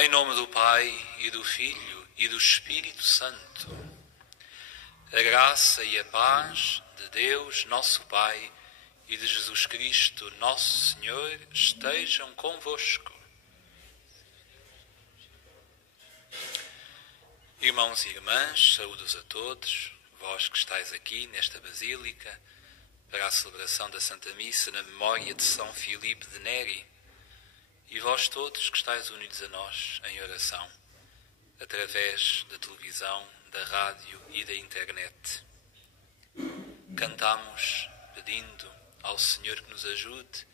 Em nome do Pai, e do Filho, e do Espírito Santo. A graça e a paz de Deus, nosso Pai, e de Jesus Cristo, nosso Senhor, estejam convosco. Irmãos e irmãs, saúdos a todos, vós que estáis aqui nesta Basílica, para a celebração da Santa Missa na memória de São Filipe de Neri, e vós todos que estáis unidos a nós em oração, através da televisão, da rádio e da internet. Cantamos pedindo ao Senhor que nos ajude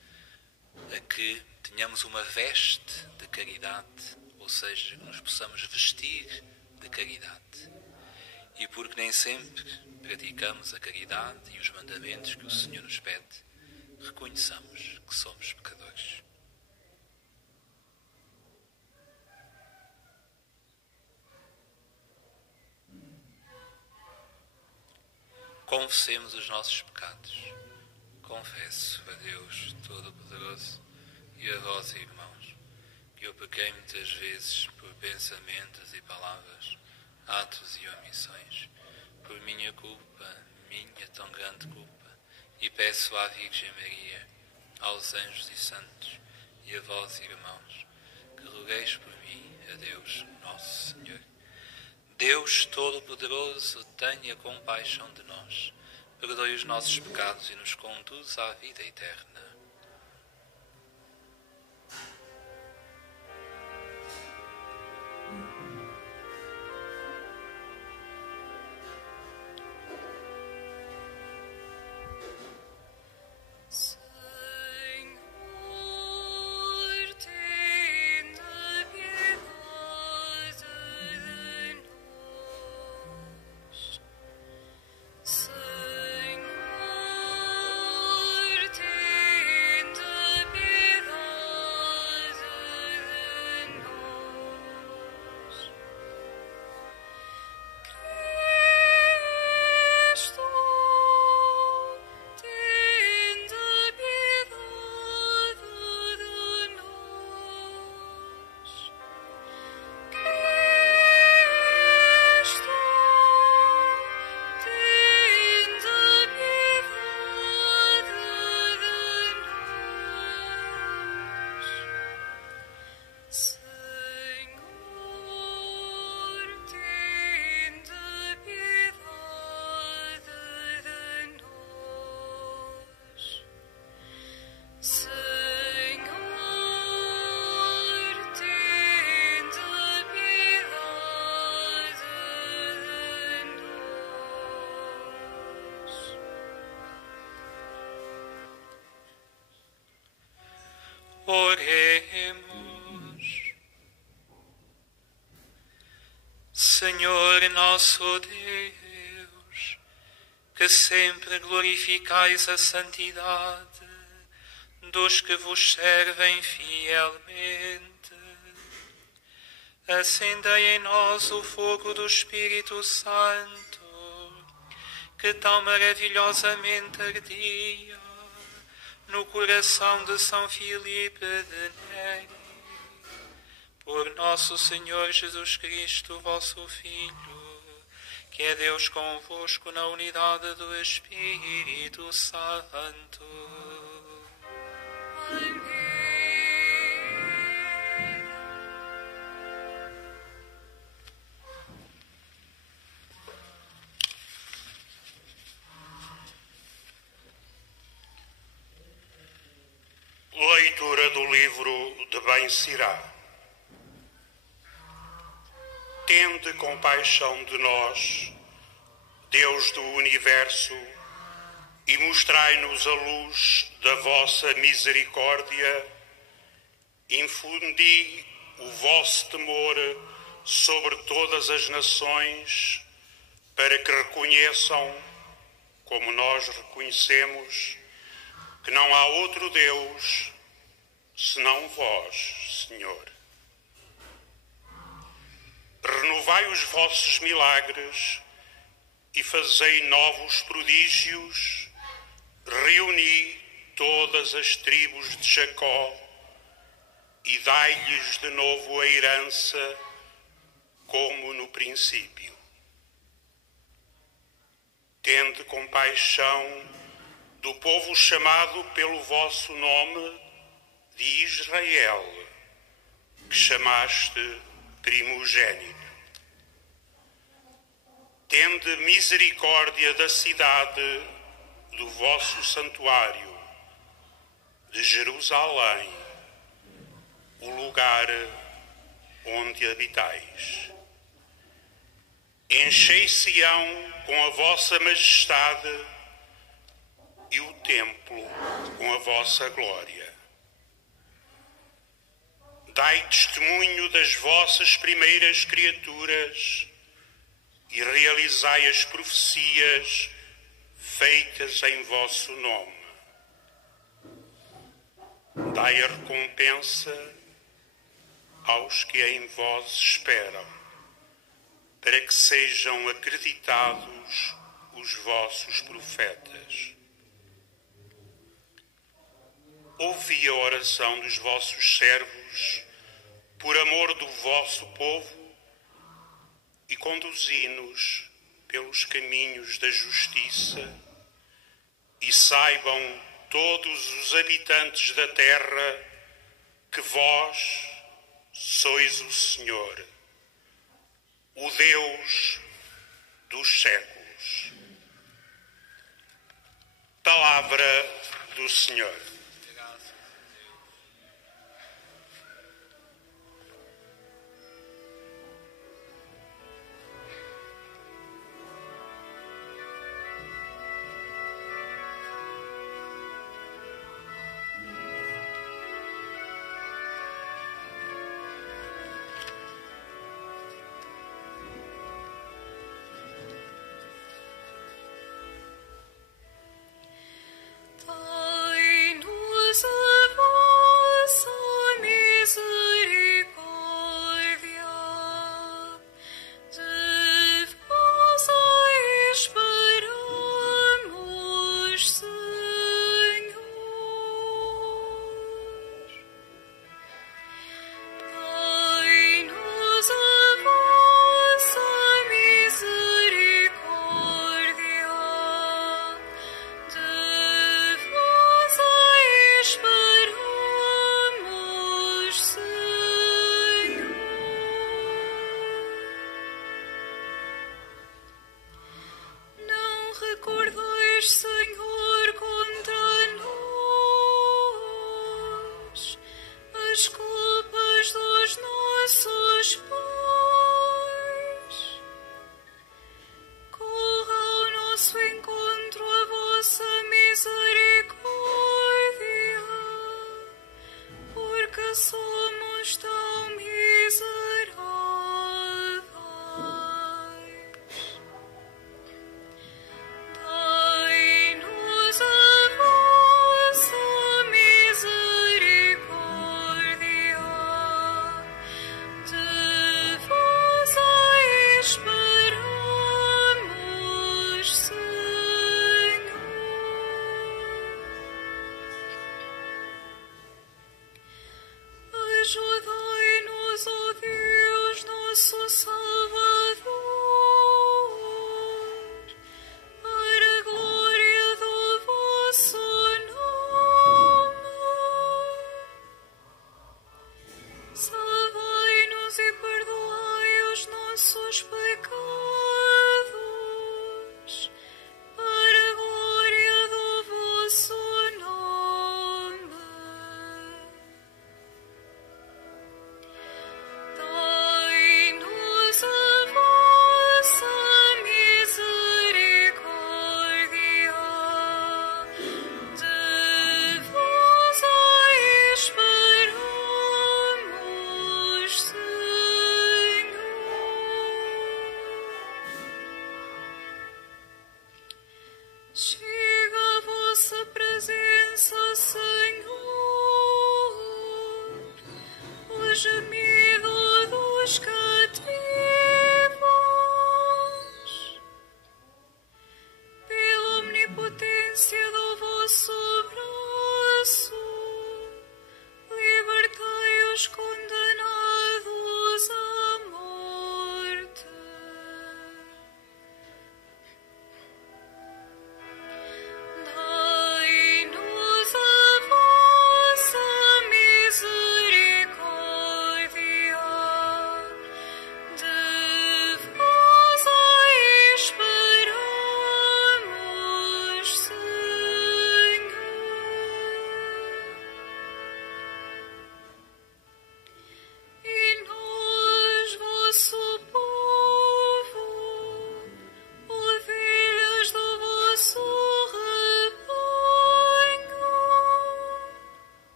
a que tenhamos uma veste de caridade, ou seja, que nos possamos vestir de caridade. E porque nem sempre praticamos a caridade e os mandamentos que o Senhor nos pede, reconheçamos que somos pecadores. Confessemos os nossos pecados. Confesso a Deus Todo-Poderoso e a vós, irmãos, que eu pequei muitas vezes por pensamentos e palavras, atos e omissões, por minha culpa, minha tão grande culpa, e peço à Virgem Maria, aos anjos e santos, e a vós, irmãos, que rogueis por mim a Deus, nosso Senhor. Deus Todo-Poderoso, tenha compaixão de nós, perdoe os nossos pecados e nos conduz à vida eterna. Oremos. Senhor nosso Deus, que sempre glorificais a santidade dos que vos servem fielmente, acendei em nós o fogo do Espírito Santo, que tão maravilhosamente ardia no coração de São Filipe de Neri, por nosso Senhor Jesus Cristo, vosso Filho, que é Deus convosco na unidade do Espírito Santo. Amém. Leitura do livro de Ben-Sirá. Tende compaixão de nós, Deus do Universo, e mostrai-nos a luz da vossa misericórdia. Infundi o vosso temor sobre todas as nações, para que reconheçam, como nós reconhecemos, que não há outro Deus senão vós, Senhor. Renovai os vossos milagres e fazei novos prodígios. Reuni todas as tribos de Jacó e dai-lhes de novo a herança, como no princípio. Tende compaixão do povo chamado pelo vosso nome de Israel, que chamaste primogênito. Tende misericórdia da cidade do vosso santuário, de Jerusalém, o lugar onde habitais. Enchei Sião com a vossa majestade e o templo com a vossa glória. Dai testemunho das vossas primeiras criaturas e realizai as profecias feitas em vosso nome. Dai a recompensa aos que em vós esperam, para que sejam acreditados os vossos profetas. Ouvi a oração dos vossos servos, por amor do vosso povo, e conduzi-nos pelos caminhos da justiça, e saibam todos os habitantes da terra que vós sois o Senhor, o Deus dos séculos. Palavra do Senhor. Libertai-os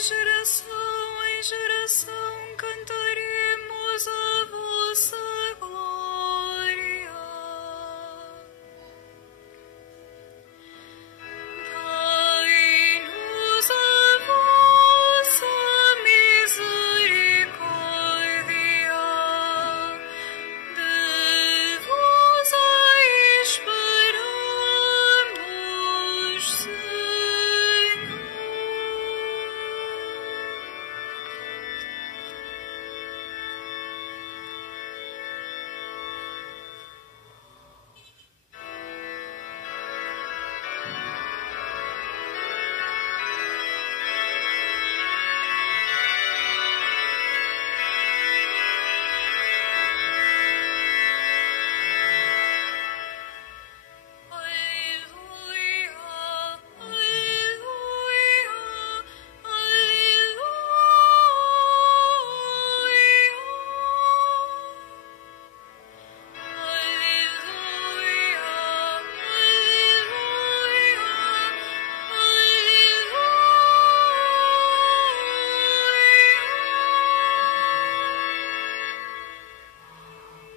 geração em geração cantaremos a vossa glória. Dai-nos a vossa misericórdia, de vos esperamos, Senhor. Aleluia, aleluia,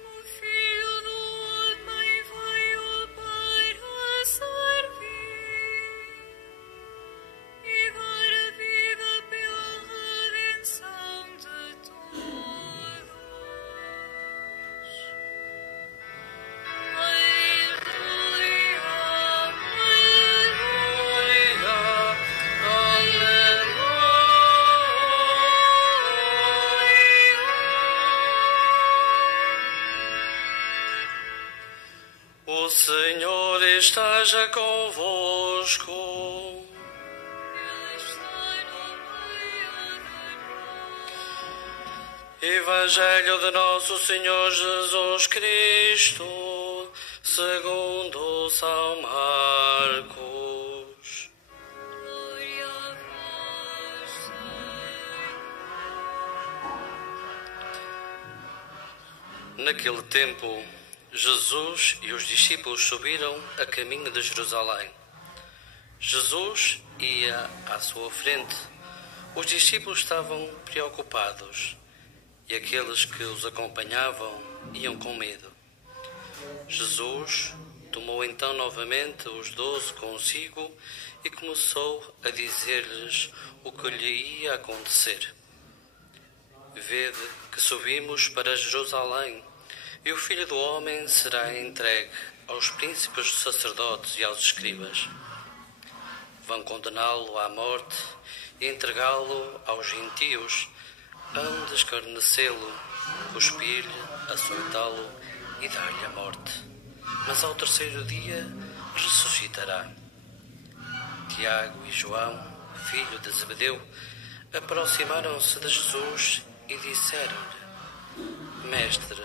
o Filho do Homem veio para servir e dar a vida pela redenção de todos. Aleluia, O Senhor esteja convosco. Ele está no meio de nós. Evangelho de Nosso Senhor Jesus Cristo, segundo São Marcos. Glória a vós, Senhor. Naquele tempo, Jesus e os discípulos subiram a caminho de Jerusalém. Jesus ia à sua frente. Os discípulos estavam preocupados e aqueles que os acompanhavam iam com medo. Jesus tomou então novamente os 12 consigo e começou a dizer-lhes o que lhe ia acontecer. Vede que subimos para Jerusalém, e o Filho do Homem será entregue aos príncipes dos sacerdotes e aos escribas. Vão condená-lo à morte e entregá-lo aos gentios. Hão de escarnecê-lo, cuspir-lhe, açoitá-lo e dar-lhe a morte. Mas ao terceiro dia ressuscitará. Tiago e João, filho de Zebedeu, aproximaram-se de Jesus e disseram-lhe: Mestre,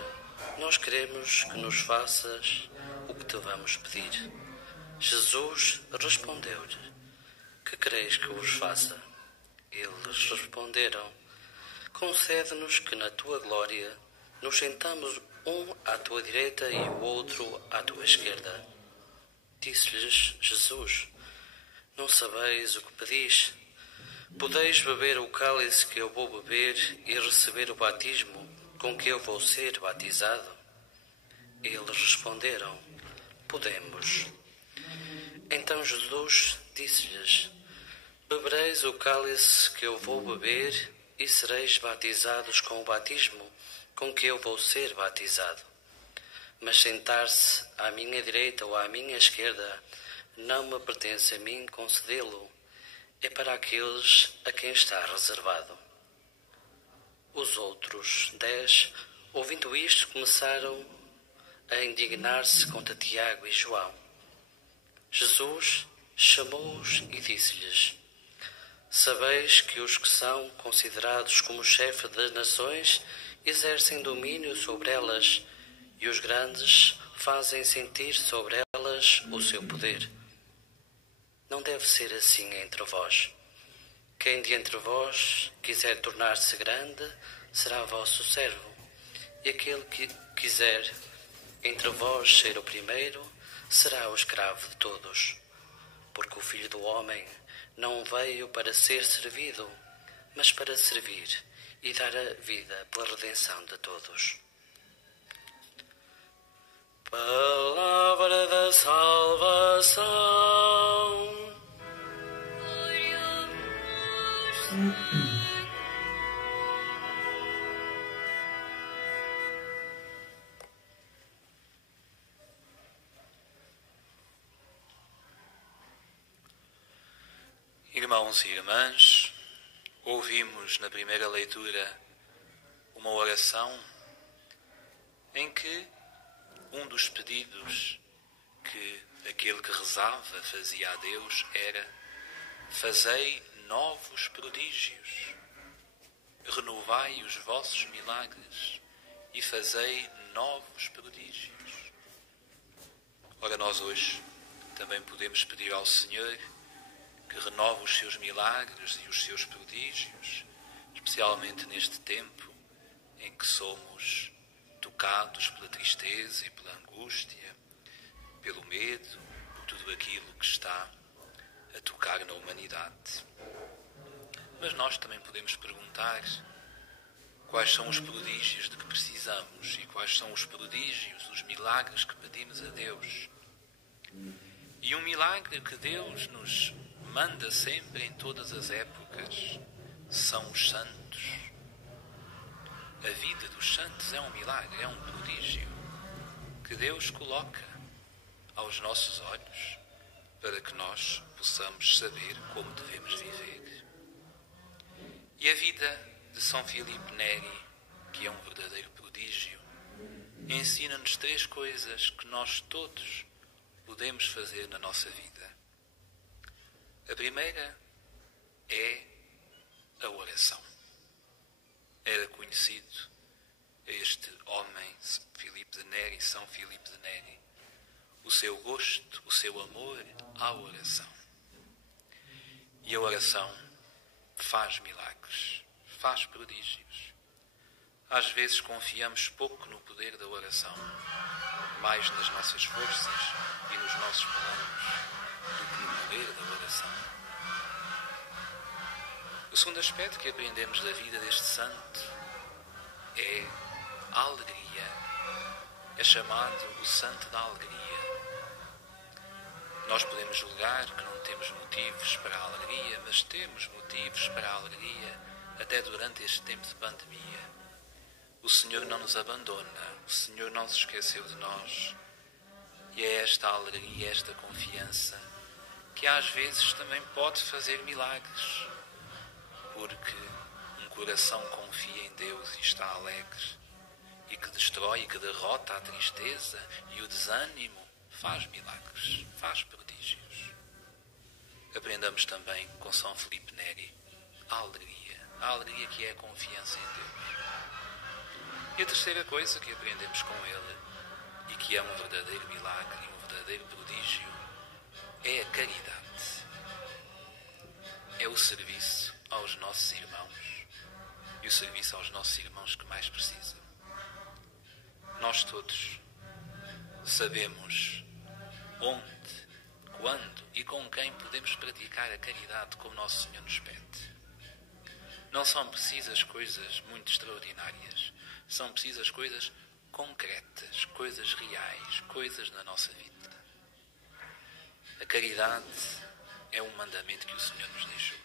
nós queremos que nos faças o que te vamos pedir. Jesus respondeu-lhe: Que quereis que vos faça? Eles responderam: Concede-nos que na tua glória nos sentamos um à tua direita e o outro à tua esquerda. Disse-lhes Jesus: Não sabeis o que pedis? Podeis beber o cálice que eu vou beber e receber o batismo com que eu vou ser batizado? Eles responderam: Podemos. Então Jesus disse-lhes: Bebereis o cálice que eu vou beber e sereis batizados com o batismo com que eu vou ser batizado. Mas sentar-se à minha direita ou à minha esquerda não me pertence a mim concedê-lo, é para aqueles a quem está reservado. Os outros 10, ouvindo isto, começaram a indignar-se contra Tiago e João. Jesus chamou-os e disse-lhes: Sabeis que os que são considerados como chefe das nações exercem domínio sobre elas, e os grandes fazem sentir sobre elas o seu poder. Não deve ser assim entre vós. Quem de entre vós quiser tornar-se grande, será vosso servo, e aquele que quiser entre vós ser o primeiro, será o escravo de todos. Porque o Filho do Homem não veio para ser servido, mas para servir e dar a vida pela redenção de todos. Palavra da salvação. Glória a vós, Senhor. Irmãos e irmãs, ouvimos na primeira leitura uma oração em que um dos pedidos que aquele que rezava fazia a Deus era: fazei novos prodígios, renovai os vossos milagres e fazei novos prodígios. Ora, nós hoje também podemos pedir ao Senhor que renova os seus milagres e os seus prodígios, especialmente neste tempo em que somos tocados pela tristeza e pela angústia, pelo medo, por tudo aquilo que está a tocar na humanidade. Mas nós também podemos perguntar quais são os prodígios de que precisamos e quais são os prodígios, os milagres que pedimos a Deus. E um milagre que Deus nos manda sempre em todas as épocas são os santos. A vida dos santos é um milagre, é um prodígio que Deus coloca aos nossos olhos para que nós possamos saber como devemos viver. E a vida de São Filipe Neri, que é um verdadeiro prodígio, ensina-nos 3 coisas que nós todos podemos fazer na nossa vida. A primeira é a oração. Era conhecido este homem, Filipe de Neri, São Filipe de Neri, o seu gosto, o seu amor à oração. E a oração faz milagres, faz prodígios. Às vezes confiamos pouco no poder da oração, mais nas nossas forças e nos nossos planos do que no poder da oração. O segundo aspecto que aprendemos da vida deste santo é a alegria. É chamado o santo da alegria. Nós podemos julgar que não temos motivos para a alegria, mas temos motivos para a alegria até durante este tempo de pandemia. O Senhor não nos abandona, o Senhor não se esqueceu de nós. E é esta alegria, esta confiança, que às vezes também pode fazer milagres, porque um coração confia em Deus e está alegre, e que destrói e que derrota a tristeza e o desânimo, faz milagres, faz prodígios. Aprendamos também com São Filipe Neri a alegria que é a confiança em Deus. E a terceira coisa que aprendemos com ele, e que é um verdadeiro milagre e um verdadeiro prodígio, é a caridade. É o serviço aos nossos irmãos e o serviço aos nossos irmãos que mais precisam. Nós todos sabemos onde, quando e com quem podemos praticar a caridade como Nosso Senhor nos pede. Não são precisas coisas muito extraordinárias, são precisas coisas concretas, coisas reais, coisas na nossa vida. A caridade é um mandamento que o Senhor nos deixou.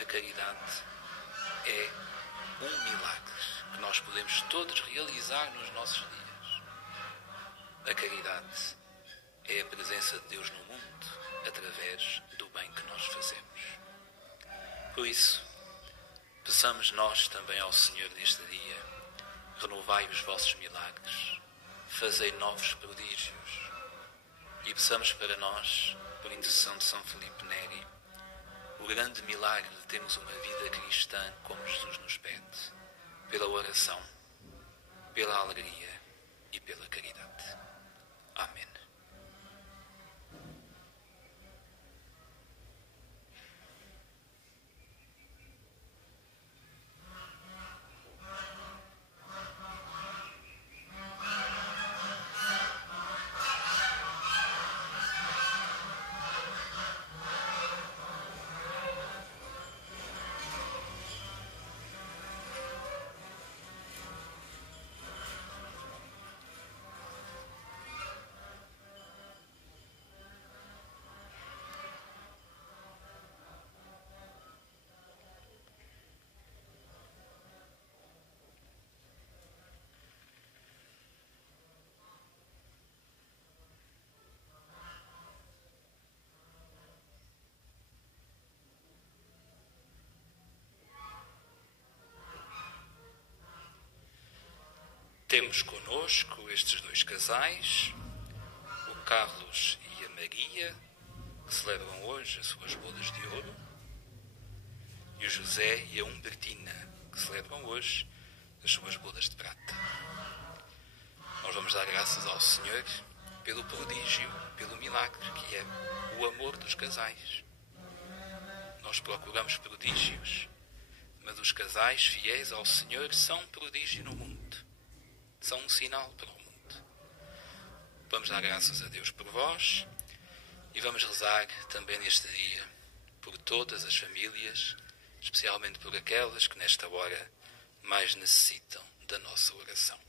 A caridade é um milagre que nós podemos todos realizar nos nossos dias. A caridade é a presença de Deus no mundo através do bem que nós fazemos. Por isso, peçamos nós também ao Senhor neste dia: renovai os vossos milagres, fazei novos prodígios. E peçamos para nós, por intercessão de São Filipe Neri, o grande milagre de termos uma vida cristã como Jesus nos pede, pela oração, pela alegria e pela caridade. Amém. Temos connosco estes dois casais, o Carlos e a Maria, que celebram hoje as suas bodas de ouro, e o José e a Humbertina, que celebram hoje as suas bodas de prata. Nós vamos dar graças ao Senhor pelo prodígio, pelo milagre, que é o amor dos casais. Nós procuramos prodígios, mas os casais fiéis ao Senhor são prodígio no mundo. São um sinal para o mundo. Vamos dar graças a Deus por vós e vamos rezar também neste dia por todas as famílias, especialmente por aquelas que nesta hora mais necessitam da nossa oração.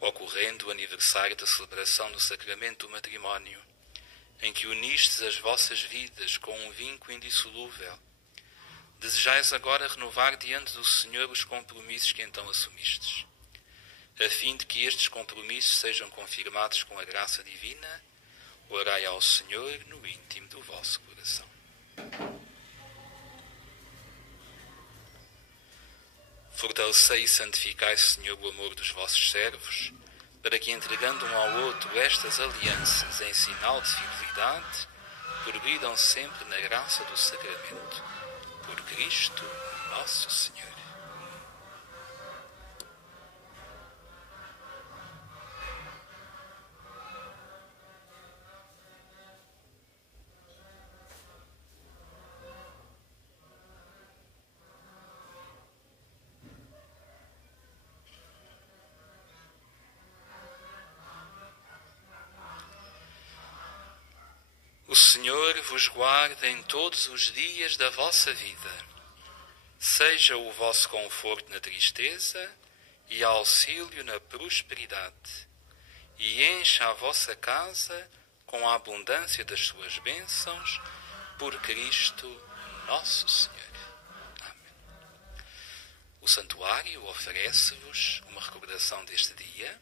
Ocorrendo o aniversário da celebração do sacramento do matrimónio, em que unistes as vossas vidas com um vínculo indissolúvel, desejais agora renovar diante do Senhor os compromissos que então assumistes, a fim de que estes compromissos sejam confirmados com a graça divina. Orai ao Senhor no íntimo do vosso coração. Fortalecei e santificai, Senhor, o amor dos vossos servos, para que, entregando um ao outro estas alianças em sinal de fidelidade, progridam sempre na graça do sacramento. Por Cristo nosso Senhor. O Senhor vos guarde em todos os dias da vossa vida. Seja o vosso conforto na tristeza e auxílio na prosperidade. E encha a vossa casa com a abundância das suas bênçãos, por Cristo nosso Senhor. Amém. O santuário oferece-vos uma recordação deste dia,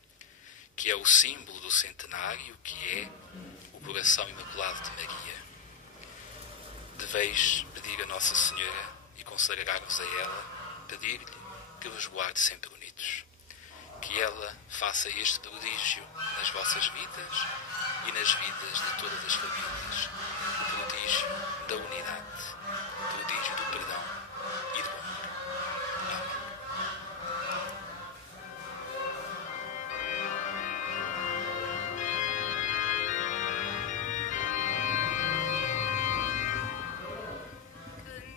que é o símbolo do centenário, que é o coração imaculado de Maria. Deveis pedir a Nossa Senhora e consagrar-vos a ela, pedir-lhe que vos guarde sempre unidos. Que ela faça este prodígio nas vossas vidas e nas vidas de todas as famílias. O prodígio da unidade, o prodígio do perdão e do amor. Amém.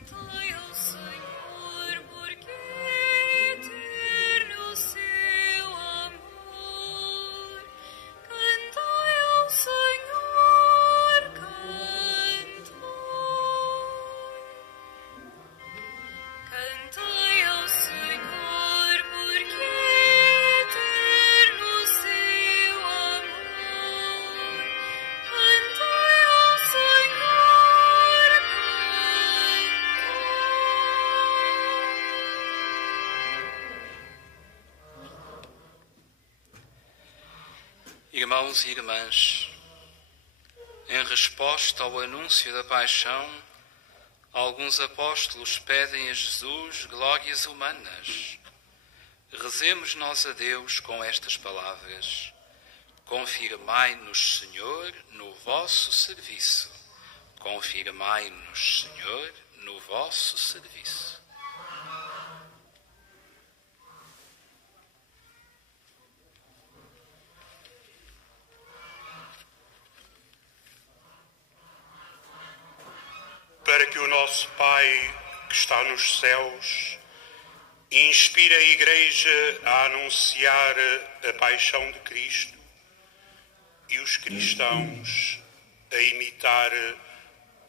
Cantai ao Senhor, porque é eterno o seu amor. Cantai ao Senhor, cantai. Cantai ao Senhor, porque é eterno o seu amor. Cantai ao Senhor, cantai. Irmãos e irmãs, em resposta ao anúncio da paixão, alguns apóstolos pedem a Jesus glórias humanas. Rezemos nós a Deus com estas palavras. Confirmai-nos, Senhor, no vosso serviço. Confirmai-nos, Senhor, no vosso serviço. Para que o nosso Pai, que está nos céus, inspire a Igreja a anunciar a paixão de Cristo e os cristãos a imitar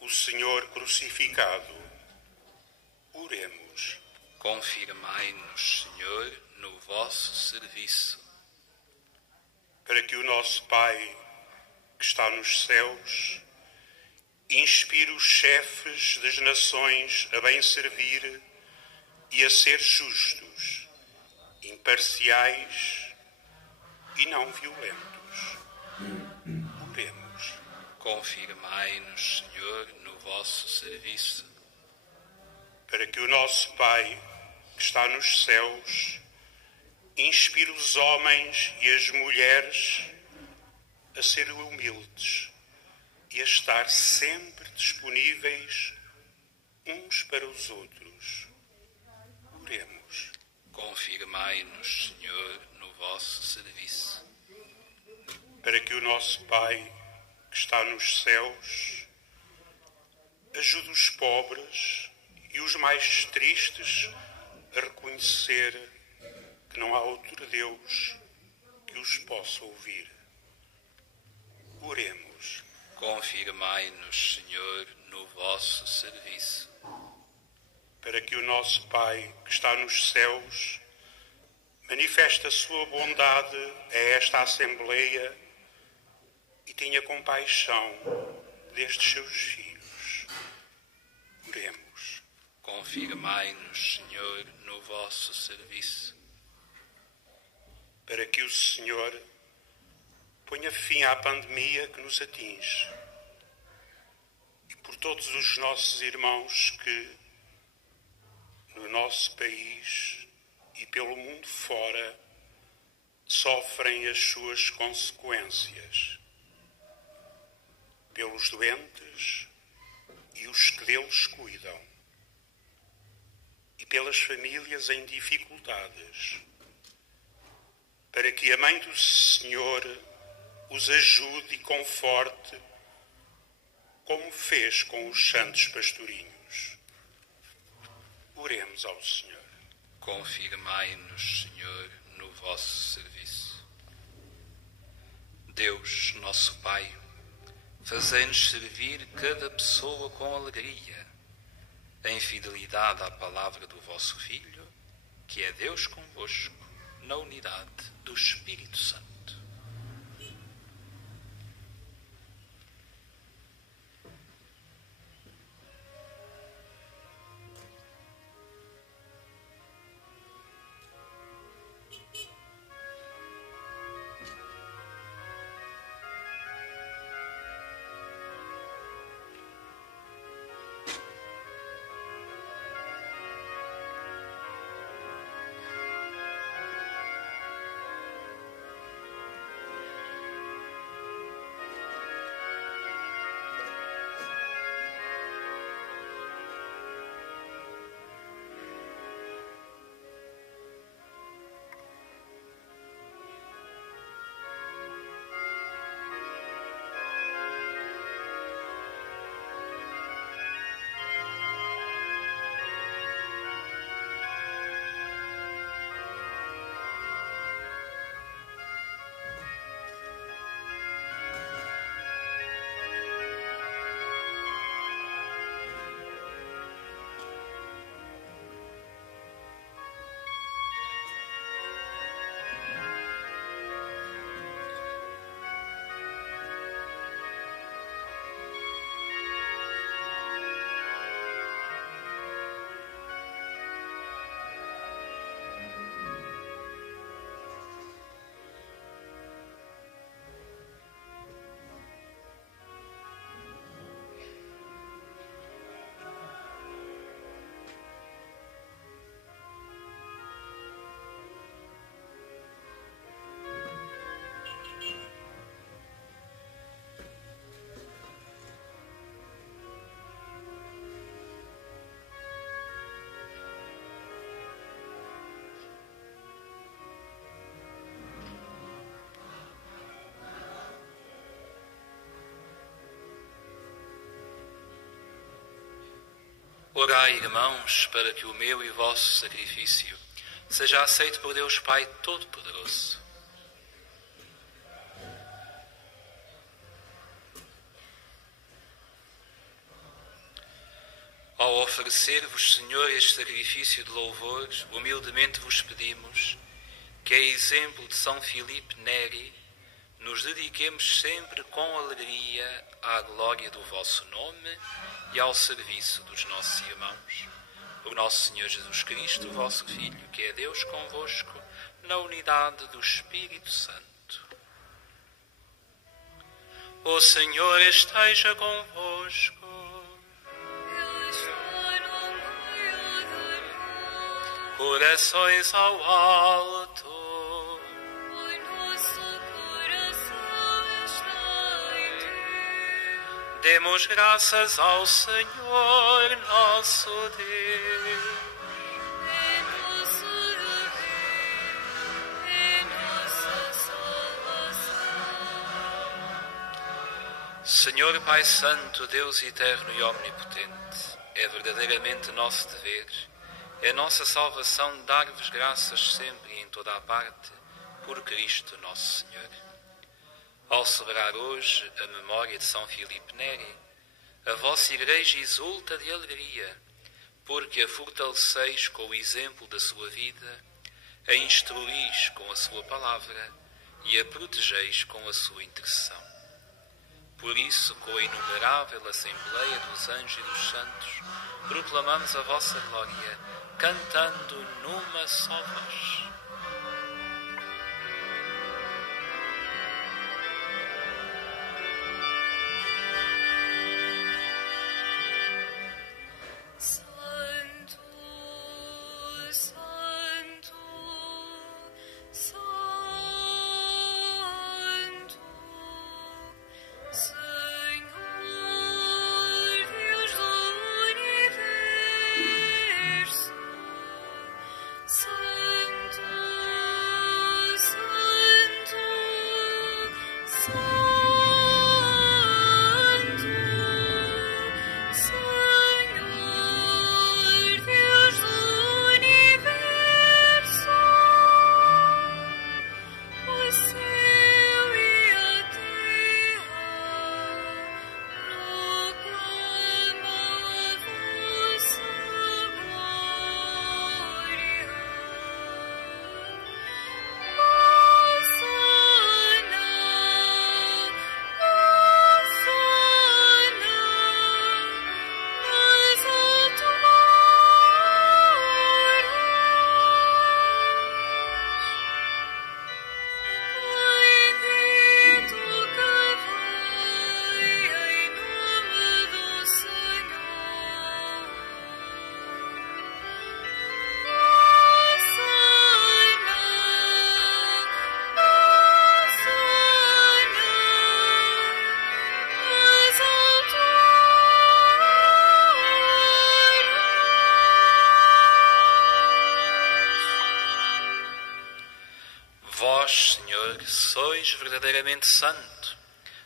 o Senhor crucificado. Oremos. Confirmai-nos, Senhor, no vosso serviço. Para que o nosso Pai, que está nos céus, inspire os chefes das nações a bem servir e a ser justos, imparciais e não violentos. Oremos. Confirmai-nos, Senhor, no vosso serviço. para que o nosso Pai, que está nos céus, inspire os homens e as mulheres a ser humildes e a estar sempre disponíveis uns para os outros. Oremos. Confirmai-nos, Senhor, no vosso serviço. Para que o nosso Pai, que está nos céus, ajude os pobres e os mais tristes a reconhecer que não há outro Deus que os possa ouvir. Oremos. Confirmai-nos, Senhor, no vosso serviço. Para que o nosso Pai, que está nos céus, manifeste a sua bondade a esta Assembleia e tenha compaixão destes seus filhos. Oremos. Confirmai-nos, Senhor, no vosso serviço. Para que o Senhor ponha fim à pandemia que nos atinge e por todos os nossos irmãos que, no nosso país e pelo mundo fora, sofrem as suas consequências. Pelos doentes e os que deles cuidam, e pelas famílias em dificuldades, para que a Mãe do Senhor os ajude e conforte, como fez com os santos pastorinhos. Oremos ao Senhor. Confirmai-nos, Senhor, no vosso serviço. Deus, nosso Pai, fazei-nos servir cada pessoa com alegria, em fidelidade à palavra do vosso Filho, que é Deus convosco, na unidade do Espírito Santo. Orai, irmãos, para que o meu e o vosso sacrifício seja aceito por Deus Pai Todo-Poderoso. Ao oferecer-vos, Senhor, este sacrifício de louvor, humildemente vos pedimos que, a exemplo de São Filipe Neri, nos dediquemos sempre com alegria à glória do vosso nome e ao serviço dos nossos irmãos. Por nosso Senhor Jesus Cristo, vosso Filho, que é Deus convosco, na unidade do Espírito Santo. O Senhor esteja convosco. Ele está no meio corações ao alto. O nosso coração está em ti. Demos graças ao Senhor nosso Deus. É nosso dever, é nossa salvação. Senhor Pai Santo, Deus eterno e omnipotente, é verdadeiramente nosso dever, é nossa salvação dar-vos graças sempre e em toda a parte, por Cristo nosso Senhor. Ao celebrar hoje a memória de São Filipe Neri, a vossa Igreja exulta de alegria, porque a fortaleceis com o exemplo da sua vida, a instruís com a sua palavra e a protegeis com a sua intercessão. Por isso, com a inumerável Assembleia dos Anjos e dos Santos, proclamamos a vossa glória, cantando numa só voz. Santo, Santo, Santo, Senhor Deus do universo. Santo, Santo, Santo, Senhor Deus do universo. O céu e a terra proclamam a vossa glória. Hosana, Hosana, nas alturas. Bendito que vai em nome do Senhor. Hosana, Hosana, nas alturas. Vós, Senhor, sois verdadeiramente santo,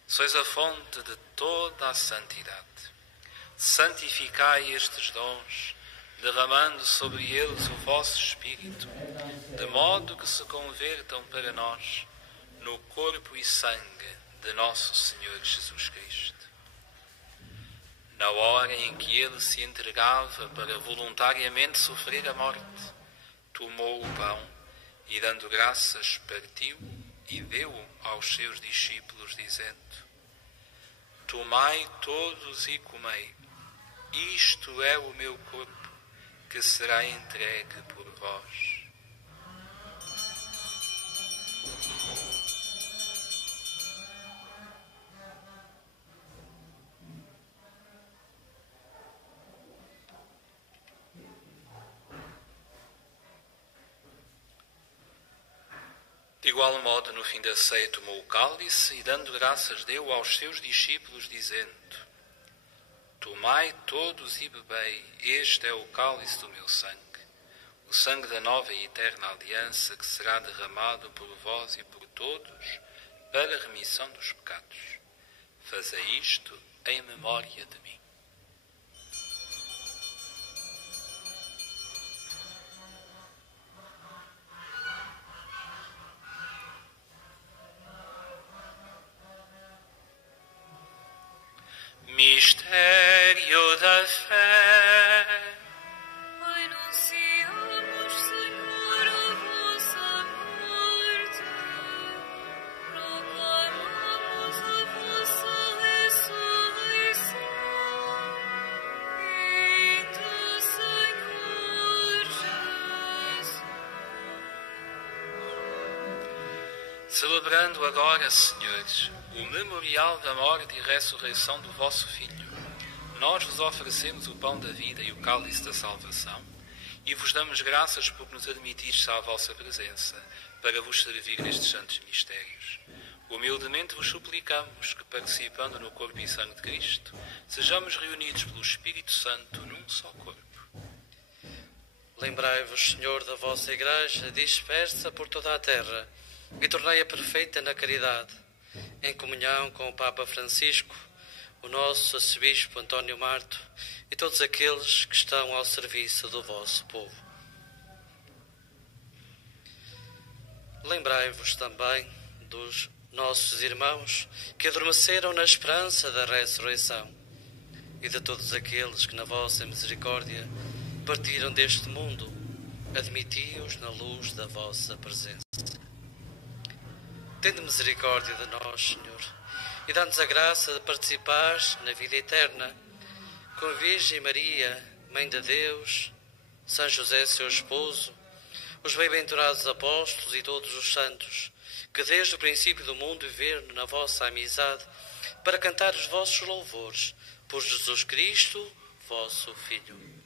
sois a fonte de toda a santidade. Santificai estes dons, derramando sobre eles o vosso Espírito, de modo que se convertam para nós no corpo e sangue de nosso Senhor Jesus Cristo. Na hora em que ele se entregava para voluntariamente sofrer a morte, tomou o pão e, dando graças, partiu e deu-o aos seus discípulos, dizendo: Tomai todos e comei, isto é o meu corpo, que será entregue por vós. De igual modo, no fim da ceia, tomou o cálice e, dando graças, deu aos seus discípulos, dizendo: Tomai todos e bebei, este é o cálice do meu sangue, o sangue da nova e eterna aliança, que será derramado por vós e por todos para a remissão dos pecados. Fazei isto em memória de mim. Mistério da fé. Anunciamos, Senhor, a vossa morte, proclamamos a vossa ressurreição. Vinde, Senhor Jesus. Celebrando agora, senhores, o memorial da morte e ressurreição do vosso Filho, nós vos oferecemos o pão da vida e o cálice da salvação, e vos damos graças por nos admitirdes à vossa presença, para vos servir nestes santos mistérios. Humildemente vos suplicamos que, participando no corpo e sangue de Cristo, sejamos reunidos pelo Espírito Santo num só corpo. Lembrai-vos, Senhor, da vossa Igreja dispersa por toda a terra e tornai-a perfeita na caridade, em comunhão com o Papa Francisco, o nosso arcebispo António Marto e todos aqueles que estão ao serviço do vosso povo. Lembrai-vos também dos nossos irmãos que adormeceram na esperança da ressurreição e de todos aqueles que na vossa misericórdia partiram deste mundo, admiti-os na luz da vossa presença. Tende misericórdia de nós, Senhor, e dá-nos a graça de participar na vida eterna com a Virgem Maria, Mãe de Deus, São José, seu esposo, os bem-aventurados apóstolos e todos os santos, que desde o princípio do mundo viveram na vossa amizade, para cantar os vossos louvores, por Jesus Cristo, vosso Filho.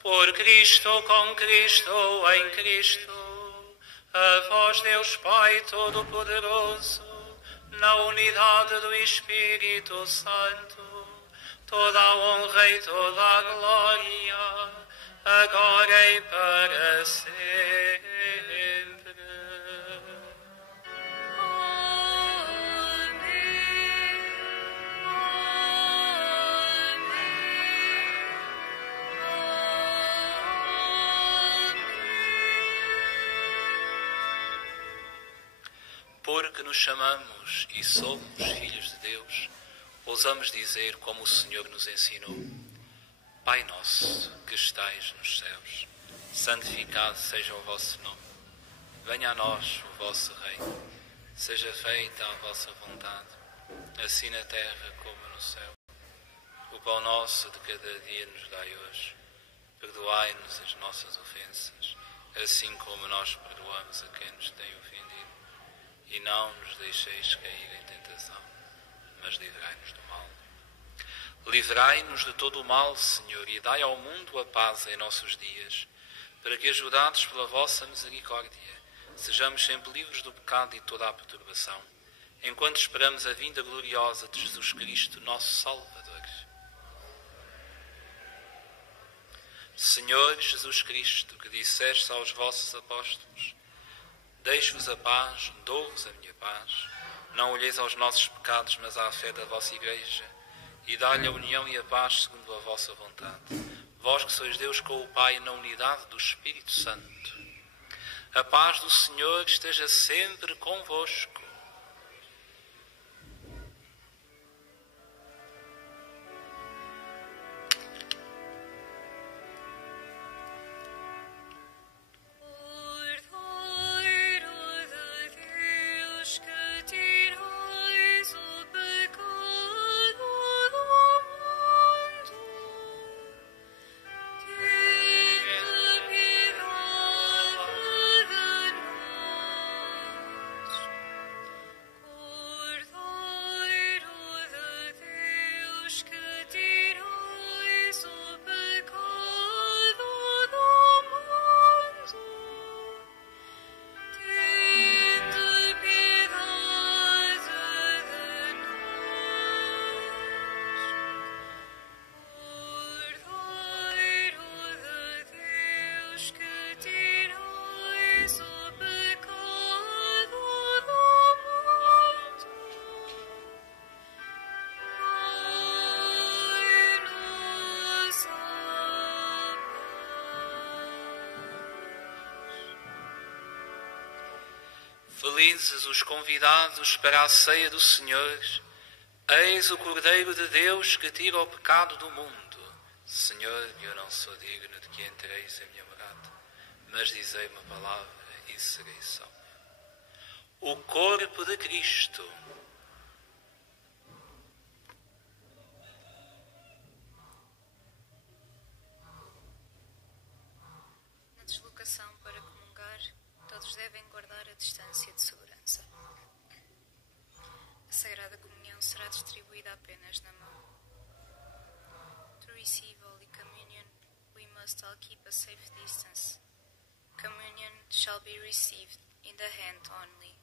Por Cristo, com Cristo, em Cristo, a vós, Deus Pai Todo-Poderoso, na unidade do Espírito Santo, toda a honra e toda a glória, agora e para sempre. Porque nos chamamos e somos filhos de Deus, ousamos dizer como o Senhor nos ensinou: Pai nosso, que estais nos céus, santificado seja o vosso nome. Venha a nós o vosso reino. Seja feita a vossa vontade, assim na terra como no céu. O pão nosso de cada dia nos dai hoje. Perdoai-nos as nossas ofensas, assim como nós perdoamos a quem nos tem ofendido. E não nos deixeis cair em tentação, mas livrai-nos do mal. Livrai-nos de todo o mal, Senhor, e dai ao mundo a paz em nossos dias, para que, ajudados pela vossa misericórdia, sejamos sempre livres do pecado e toda a perturbação, enquanto esperamos a vinda gloriosa de Jesus Cristo, nosso Salvador. Senhor Jesus Cristo, que disseste aos vossos apóstolos: Deixo-vos a paz, dou-vos a minha paz. Não olheis aos nossos pecados, mas à fé da vossa Igreja, e dá-lhe a união e a paz segundo a vossa vontade. Vós que sois Deus com o Pai na unidade do Espírito Santo. A paz do Senhor esteja sempre convosco. Felizes os convidados para a ceia do Senhor. Eis o Cordeiro de Deus que tira o pecado do mundo. Senhor, eu não sou digno de que entreis em minha morada, mas dizei uma palavra e serei salvo. O corpo de Cristo. Na deslocação para comungar, todos devem guardar a distância de segurança. A Sagrada Comunhão será distribuída apenas na mão. To receive Holy Communion, we must all keep a safe distance. Communion shall be received in the hand only.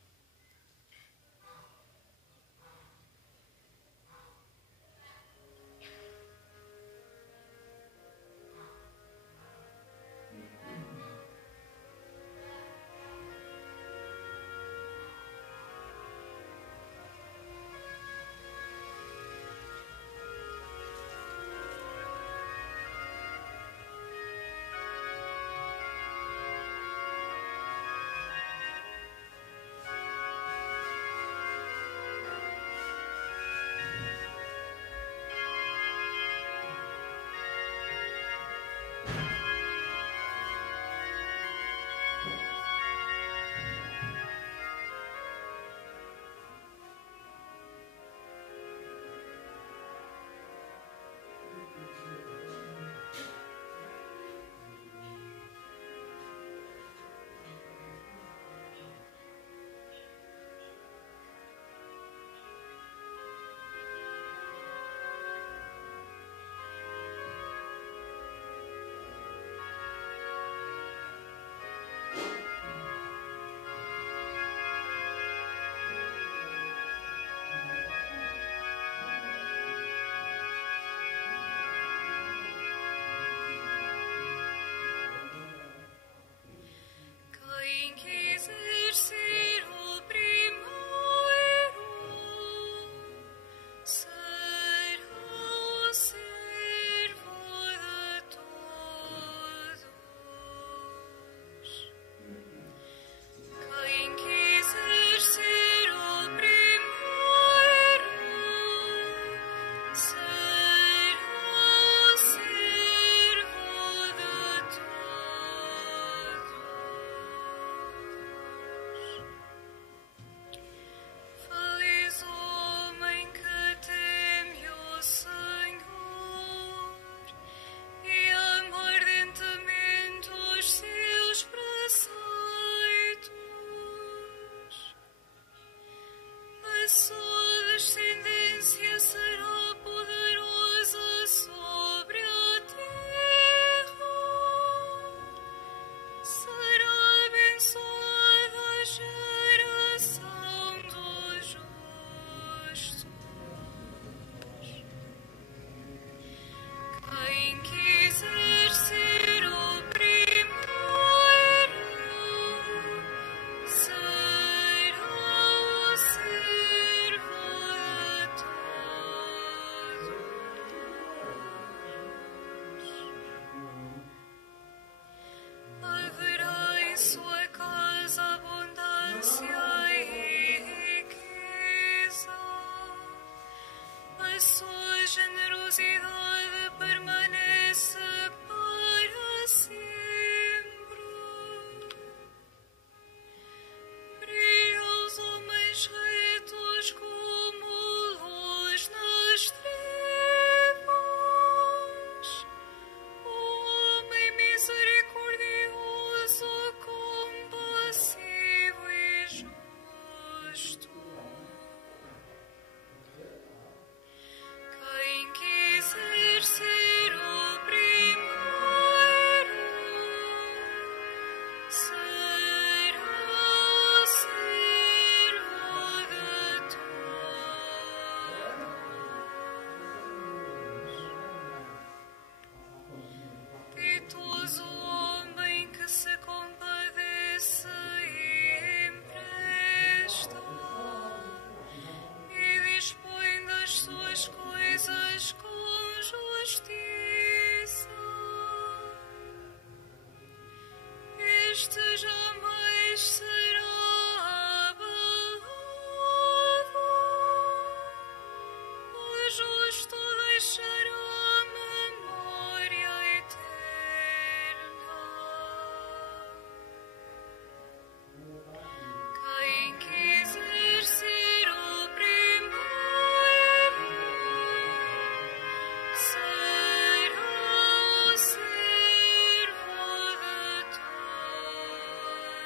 Quem quiser ser o primeiro será o servo de todos. Quem quiser ser o primeiro será o servo de todos. Feliz o homem que teme o Senhor e ama ardentemente os seus preceitos. A sua descendência será poderosa sobre a terra. Será abençoada a geração dos justos. Quem quiser ser o primeiro será o servo de todos. Haverá em sua casa abundância e riqueza. A sua generosidade permanece para sempre. Brilham os homens retos como luz nas trevas. O homem misericordioso, compassivo e justo. Quem quiser ser o primeiro será o servo de todos. Ditoso o homem que se compadece e empresta e dispõe das suas coisas com justiça. Este jamais será abalado. O justo deixará memória eterna. Quem quiser ser o primeiro será o servo de todos.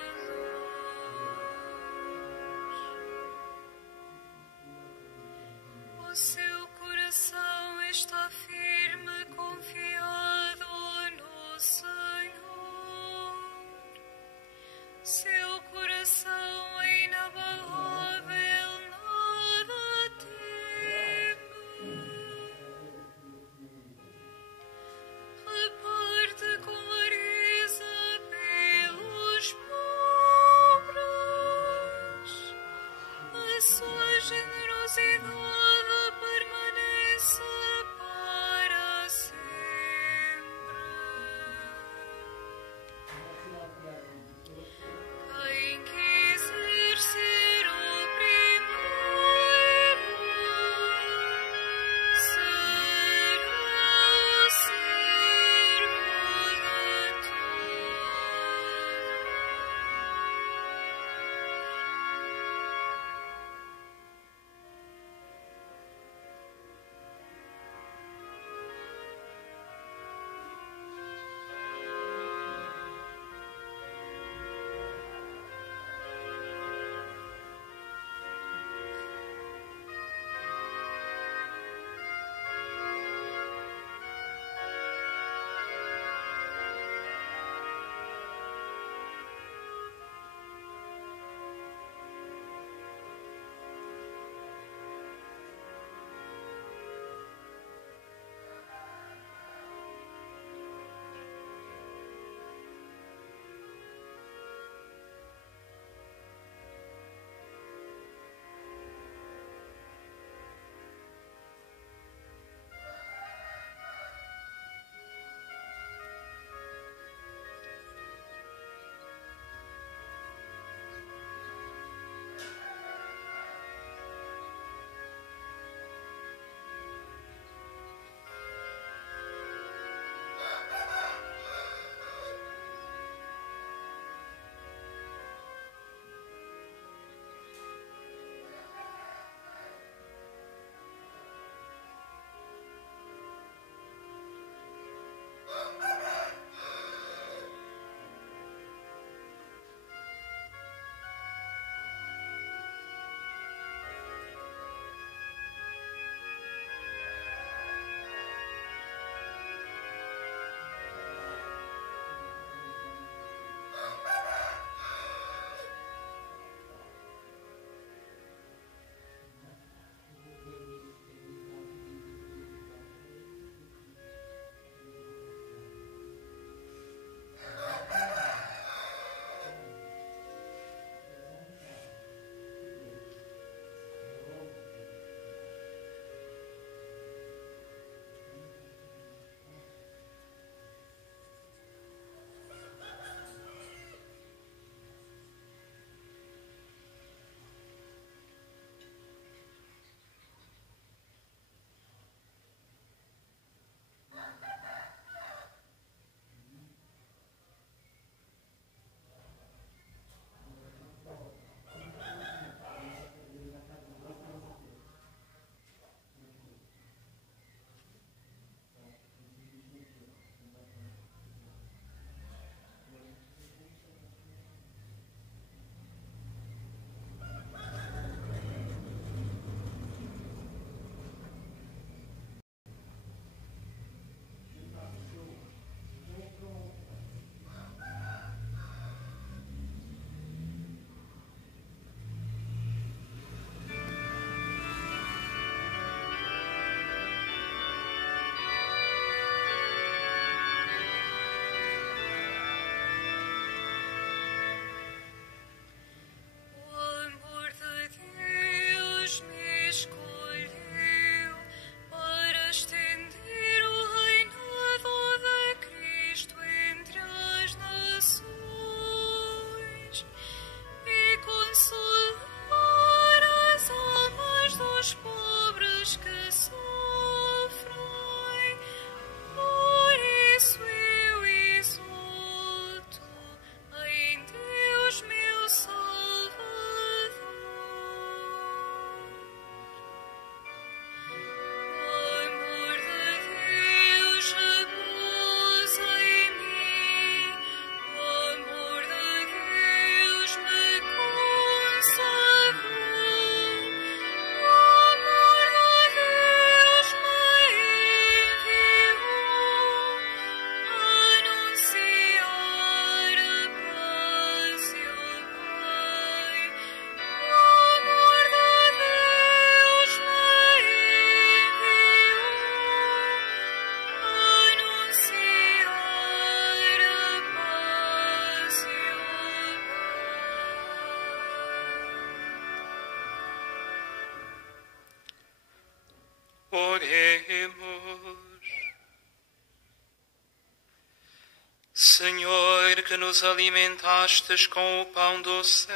que nos alimentastes com o pão do céu,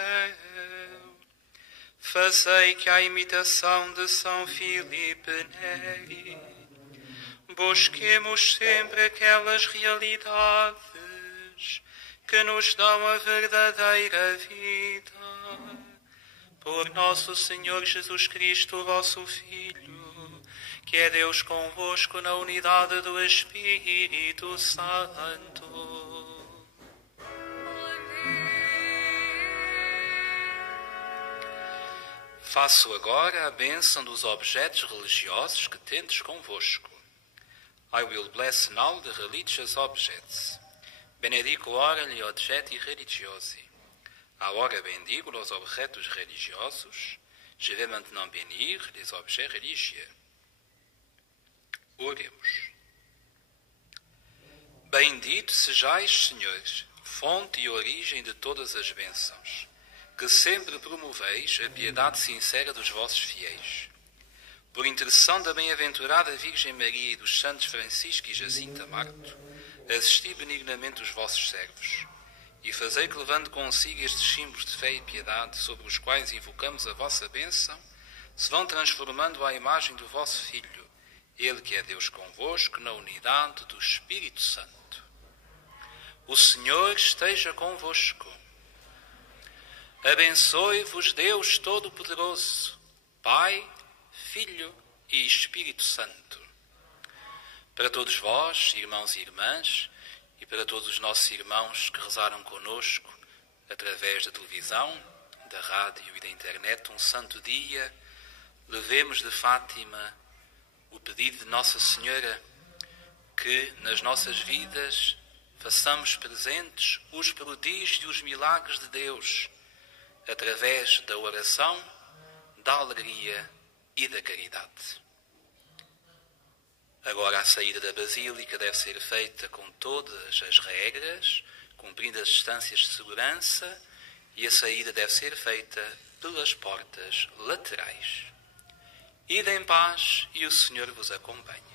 fazei que à imitação de São Filipe Neri busquemos sempre aquelas realidades que nos dão a verdadeira vida. Por nosso Senhor Jesus Cristo, vosso Filho, que é Deus convosco na unidade do Espírito Santo. Faço agora a bênção dos objetos religiosos que tendes convosco. I will bless now the religious objects. Benedico ora gli oggetti religiosi. Agora bendigo os objetos religiosos. Je vais maintenant bénir les objets religieux. Oremos. Bendito sejais, Senhor, fonte e origem de todas as bênçãos, que sempre promoveis a piedade sincera dos vossos fiéis. Por intercessão da bem-aventurada Virgem Maria e dos santos Francisco e Jacinta Marto, assisti benignamente os vossos servos, e fazei que, levando consigo estes símbolos de fé e piedade, sobre os quais invocamos a vossa bênção, se vão transformando à imagem do vosso Filho, Ele que é Deus convosco, na unidade do Espírito Santo. O Senhor esteja convosco. Abençoe-vos Deus Todo-Poderoso, Pai, Filho e Espírito Santo. Para todos vós, irmãos e irmãs, e para todos os nossos irmãos que rezaram conosco através da televisão, da rádio e da internet, um santo dia, levemos de Fátima o pedido de Nossa Senhora que nas nossas vidas façamos presentes os prodígios e os milagres de Deus através da oração, da alegria e da caridade. Agora a saída da Basílica deve ser feita com todas as regras, cumprindo as distâncias de segurança, e a saída deve ser feita pelas portas laterais. Ide em paz e o Senhor vos acompanhe.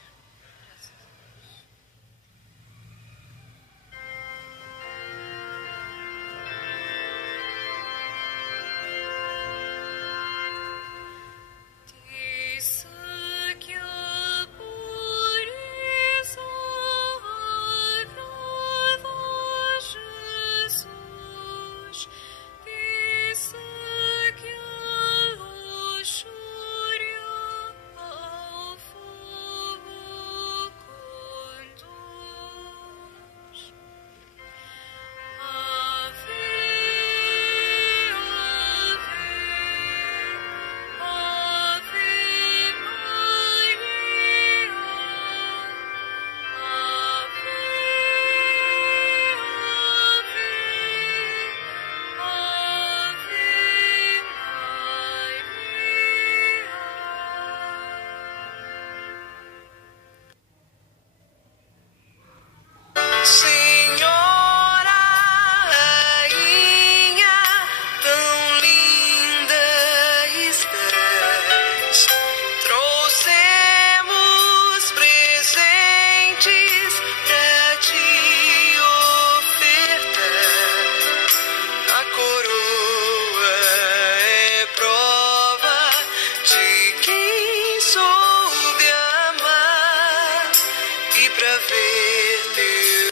Pra ver teu